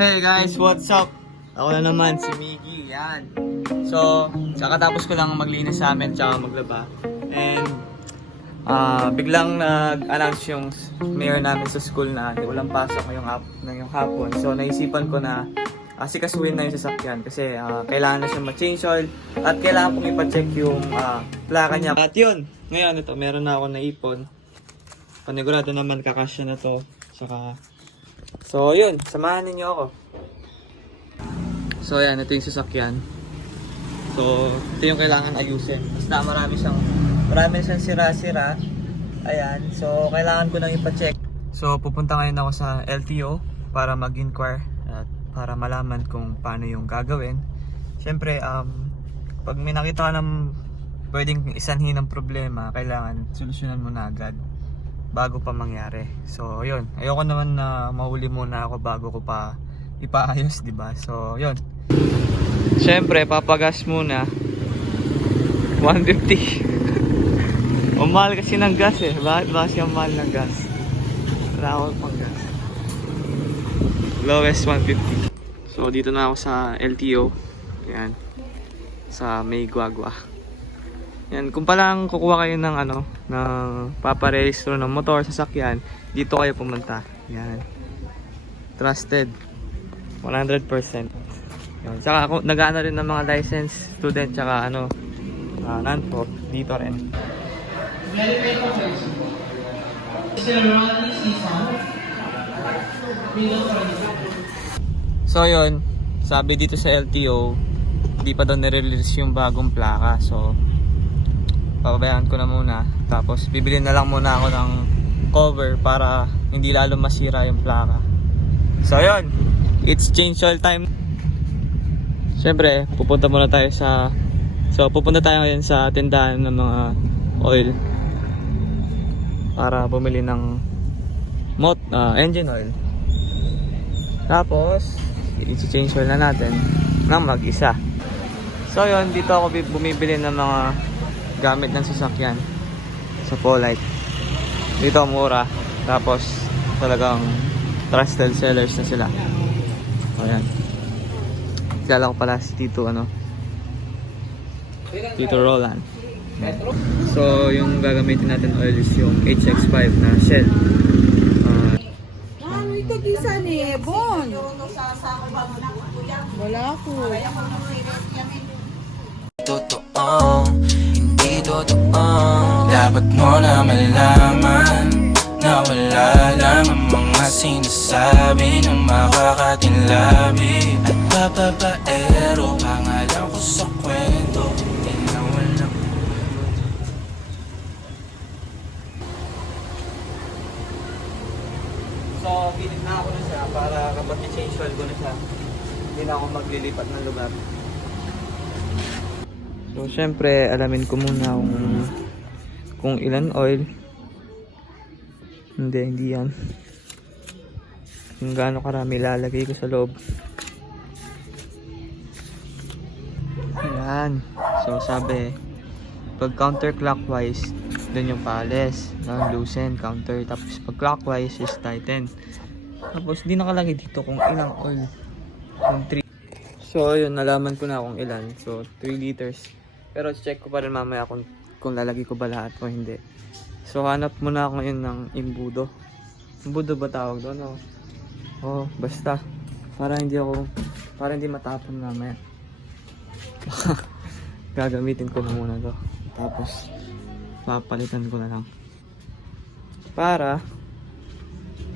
Hey guys, what's up? Ako na naman, si Miggy, yan. So, kakatapos ko lang maglinis sa amin tsaka maglaba. And, biglang nag-announce yung mayor namin sa school na walang pasok ngayong hapon. So, naisipan ko na asikasuhin na yung sasakyan kasi kailangan na siyang ma-change oil at kailangan kong ipacheck yung plaka niya. At yun, ngayon ito, meron na ako naipon. Panigurado naman kakasya na to. So yun, samahan ninyo ako. So yan, ito yung sasakyan. So ito yung kailangan ayusin. Basta marami siyang sira-sira. Ayan, so kailangan ko nang ipacheck. So pupunta ngayon ako sa LTO para mag-inquire at para malaman kung paano yung gagawin. Siyempre, pag may nakita ka ng pwedeng isanhin ng problema, kailangan solusyonan mo na agad bago pa mangyari. So yun, ayoko naman na mahuli muna ako bago ko pa ipaayos, diba? So yun, syempre papagas muna 150. O mahal kasi ng gas eh. Bakit ba kasi ang mahal ng gas? Wala ako pang gas. Lowest 150. So dito na ako sa LTO. Yan, sa May Guagua. Yan, kung palang kukuha kayo ng paparehistro ng motor, sasakyan, dito kayo pumunta. Yan. Trusted. 100%. Yan. Tsaka ako, nag-ano rin ng mga license student, tsaka non-prof, dito rin. So yun, sabi dito sa LTO, hindi pa daw nire-release yung bagong plaka. So papabayaan ko na muna, tapos bibili na lang muna ako ng cover para hindi lalo masira yung plaka. So yun, it's change oil time. Siyempre pupunta tayo ngayon sa tindahan ng mga oil para bumili ng engine oil. Tapos i-change oil na natin ng mag-isa. So yun, dito ako bumibili ng mga gamit ng sasakyan sa Polite. Dito mura, tapos talagang trusted sellers na sila. Ayan, kilala ko pala si Tito Roland. So yung gagamitin natin oil is yung HX5 na Shell. Ano ito kisa ni Bon? Wala ko. Totoo, hindi totoo. Dapat mo na malaman na wala lang ang mga sinasabi ng makakatinlabi at papapaero. Pangalan ko sa kwento, di na wala. So pilit na ako na siya para kapag i-change oil ko na siya, hindi na ako maglilipat ng lugar. So syempre alamin ko muna kung ilan oil. Hindi yan. Kung gaano karami lalagay ko sa loob. Ayan. So sabi, pag counterclockwise, dun yung paalis. Loosen, counter. Tapos pag clockwise is tighten. Tapos di nakalagay dito kung ilang oil. Kung 3. So yun, nalaman ko na kung ilan. So 3 liters. Pero check ko pa rin mamaya kung lalagay ko ba lahat o hindi. So hanap muna ako ngayon ng imbudo. Imbudo ba tawag doon? Oh, basta para hindi matapon mamaya. Gagamitin ko na muna to. Tapos papalitan ko na lang. Para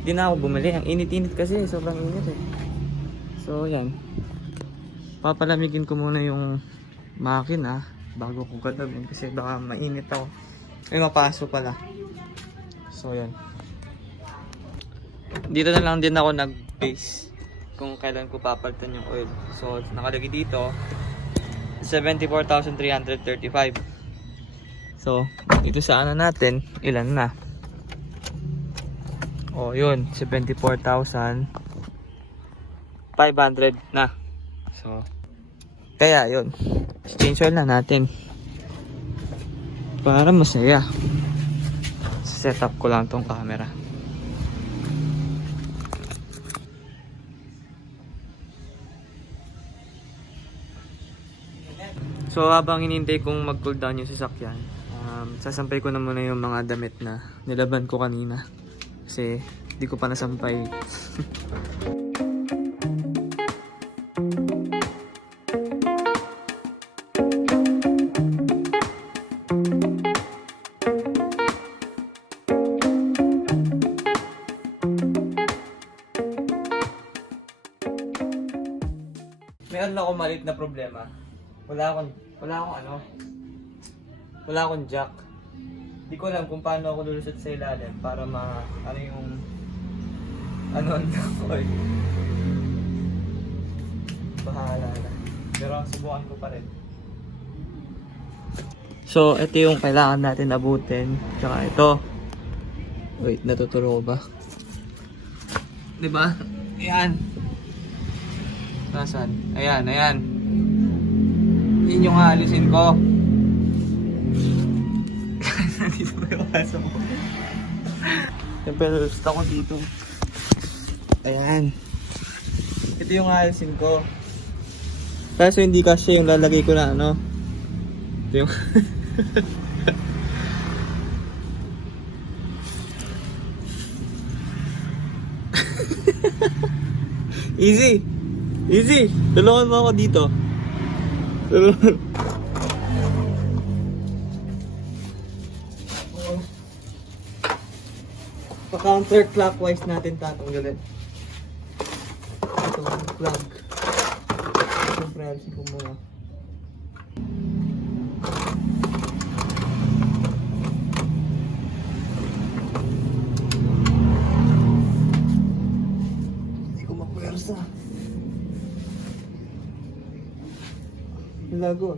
hindi na ako bumili. Ang init-init kasi, sobrang init eh. So yan. Papalamigin ko muna yung makina bago ko gagawin kasi baka mainit ako. Ay, mapaso pala. So yan. Dito na lang din ako nag-base kung kailan ko papalitan yung oil. So nakalagay dito 74,335. So dito sa natin, ilan na? Oh yun, 74,500 na. So kaya yun, change oil na natin para masaya. Set up ko lang tong camera. So habang hinintay kong mag-cool down yung sasakyan, sasampay ko na muna yung mga damit na nilaban ko kanina. Kasi di ko pa nasampay. Meron ako maliit na problema. Wala akong jack. Hindi ko alam kung paano ako lulusot sa ilalim para ano yung ang oil. Bahala na. Pero subukan ko pa rin. So, ito yung kailangan natin abutin. Tsaka ito. Wait, natuturo ko ba? Diba? Ayan. Nasaan? Ayan. Yun yung aalisin ko. Dito ba yung aso mo? Siyempre, gusto ko dito. Ayan. Ito yung aalisin ko. Kaso hindi kasi yung lalagay ko na ano. Ito yung... Easy! Tulungan mo ako dito. Tulungan. Pa-counterclockwise natin tatanggalin. Itong plug. Siyempre, alisin ko muna. Hindi ko mapwersa. Lago.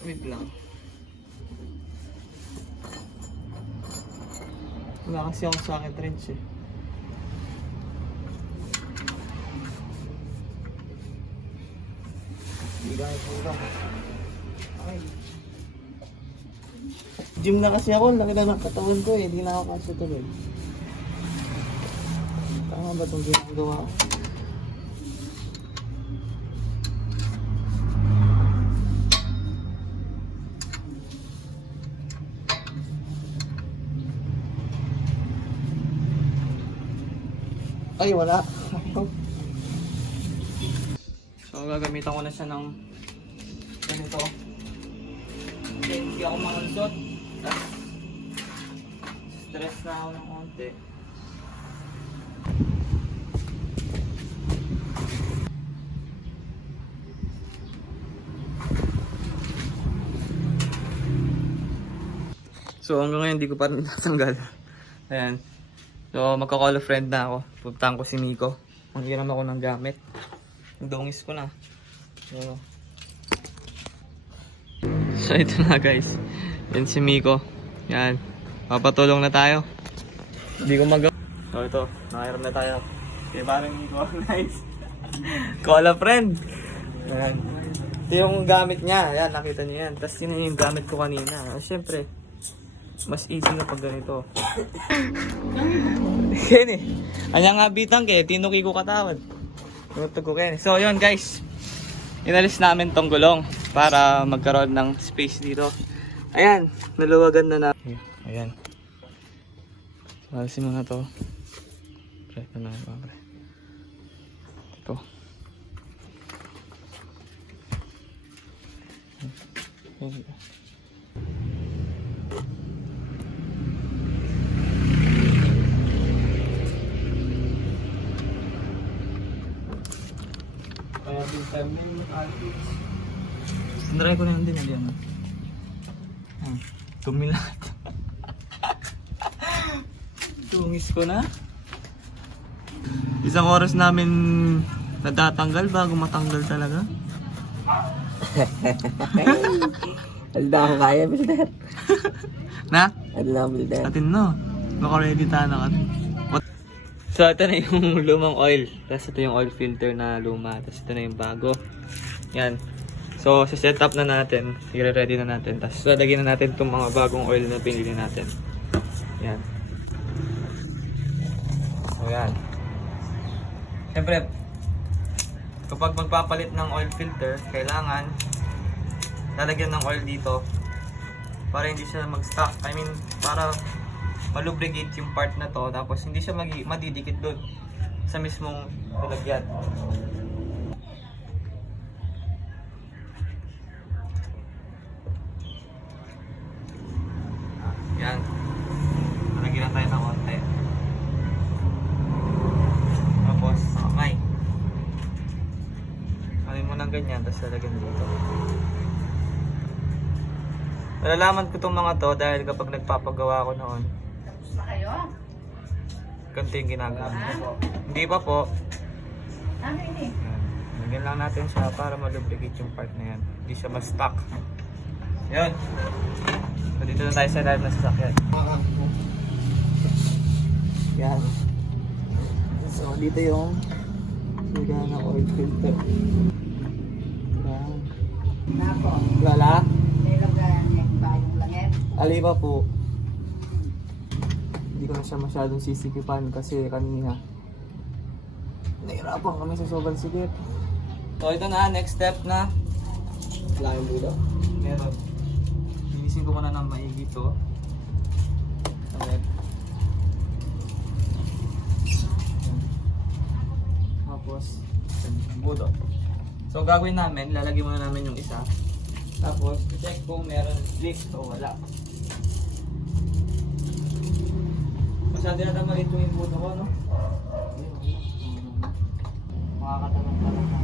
Wait lang. Wala kasi akong socket wrench eh. Gym na kasi ako, laki na ng katawan ko eh, hindi na ako kasi tuloy. Tama ba itong ginagawa ko? Ay, wala. So, gagamitan ko na siya ng ganito. Okay, hindi ako makalusot. Stress na ako ng konti. So, hanggang ngayon hindi ko pa rin natanggal. Ayan. So, magka-call a friend na ako. Pupuntahan ko si Miko. Manghiram ako ng gamit. Dungis ko na. So, ito na guys. Yan si Miko. Yan. Papatulong na tayo. Hindi ko magawa. So, ito. Nakahiram na tayo. Okay, parang Miko. Nice. Call a friend. Yan. Ito yung gamit niya. Yan, nakita niyo yan. Tapos yun yung gamit ko kanina. Siyempre, mas easy na pag ganito. Yan eh. Anya nga bitang kaya, tinuki ko katawad. Tinutog ko kaya. So yun guys. Inalis namin tong gulong para magkaroon ng space dito. Ayan, naluwagan na na. Ayan. Alisin mo na to. Pre, ito na pre. Ito. Ito. Sandray ko na yung dinalihan mo. Tumilat. Tungis ko na. Isang oras namin natatanggal bago matanggal talaga. Alda ko kaya, Bilder. Na? Alda ko, Bilder. Atin no. Baka ready tayo na kami. So ito na yung lumang oil. Tapos ito yung oil filter na luma. Tapos ito na yung bago. Yan. So, set up na natin. I-ready na natin. Tapos, lalagyan na natin itong mga bagong oil na pinili natin. Yan. So, yan. Siyempre, kapag magpapalit ng oil filter, kailangan lalagyan ng oil dito para hindi siya mag-stuck. I mean, para malubricate yung part na to. Tapos, hindi siya madidikit doon sa mismong lalagyan. Yan. Nalagyan na tayo ng konti. Tapos, kamay. Kamay mo ng ganyan, tapos lalagyan dito. Nalalaman ko itong mga to dahil kapag nagpapagawa ko noon, Tapos na kayo? ganito yung ginagawa ko. Hindi pa po. Hindi. Yan. Lagyan lang natin siya para malubricate yung part na yan. Hindi siya ma-stuck. Yan. So, dito na tayo sa live na sasakyan. Yan. So, dito yung lagyan ng oil filter. Yan. Nako. Wala? Nilagaan niya ba yung langit? Aliba po. Hindi ko na siya masyadong sisikipan kasi kanina nahirapan kami sa sobrang sikip. So ito na, next step na. Wala yung budo. Meron. Linisin ko muna ng maigi to. Okay. Tapos, budo. So gagawin namin, lalagyan muna namin yung isa. Tapos, check kung meron leak o wala. Masyado na tamalit yung budo ko, no? Makakatanong talaga.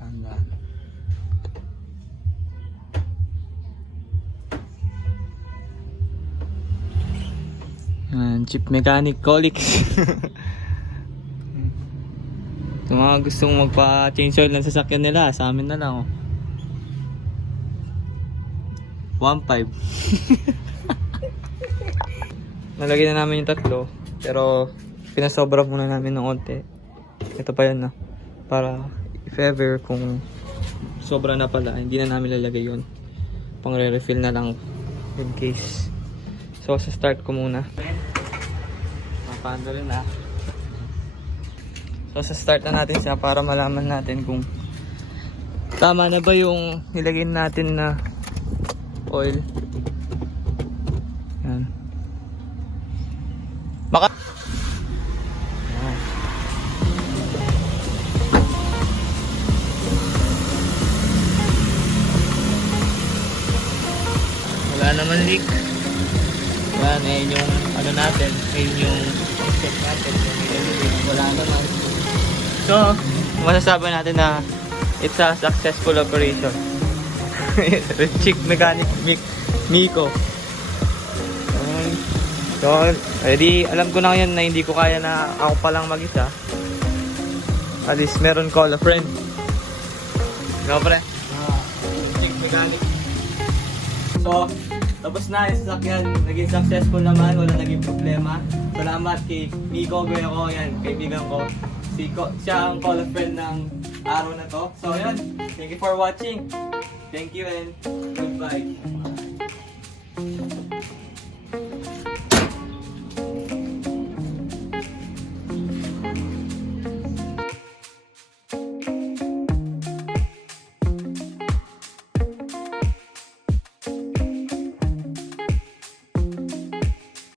Tanda. Chip mechanic colics. Yung mga gustong magpa-change oil ng sasakyan nila, sa amin na lang, oh. 1.5. Nalagyan na namin yung tatlo, pero pinasobra muna namin ng onte. Ito pa yan, na. Para if ever kung sobra na pala, hindi na namin lalagay yun. Pang re-refill na lang in case. So, sa start ko muna. Mapando rin, ah. So, sa start na natin siya para malaman natin kung tama na ba yung nilagay natin na oil. Yan. Baka yan. Wala naman leak. Yan, ayun yung ano natin, ayun yung check natin. Wala naman. So, masasabi natin na it's a successful operation. Chick mechanic Miko. So, ready. Alam ko na ngayon na hindi ko kaya na ako pa lang mag-isa. At least meron call a friend. No, pre? Chick mechanic. So, tapos na yung sasakyan. Naging successful naman. Wala naging problema. Salamat kay Miko Guerrero. Yan, kaibigan ko. Siya ang call a friend ng araw na to. So, yun. Thank you for watching. Thank you and goodbye.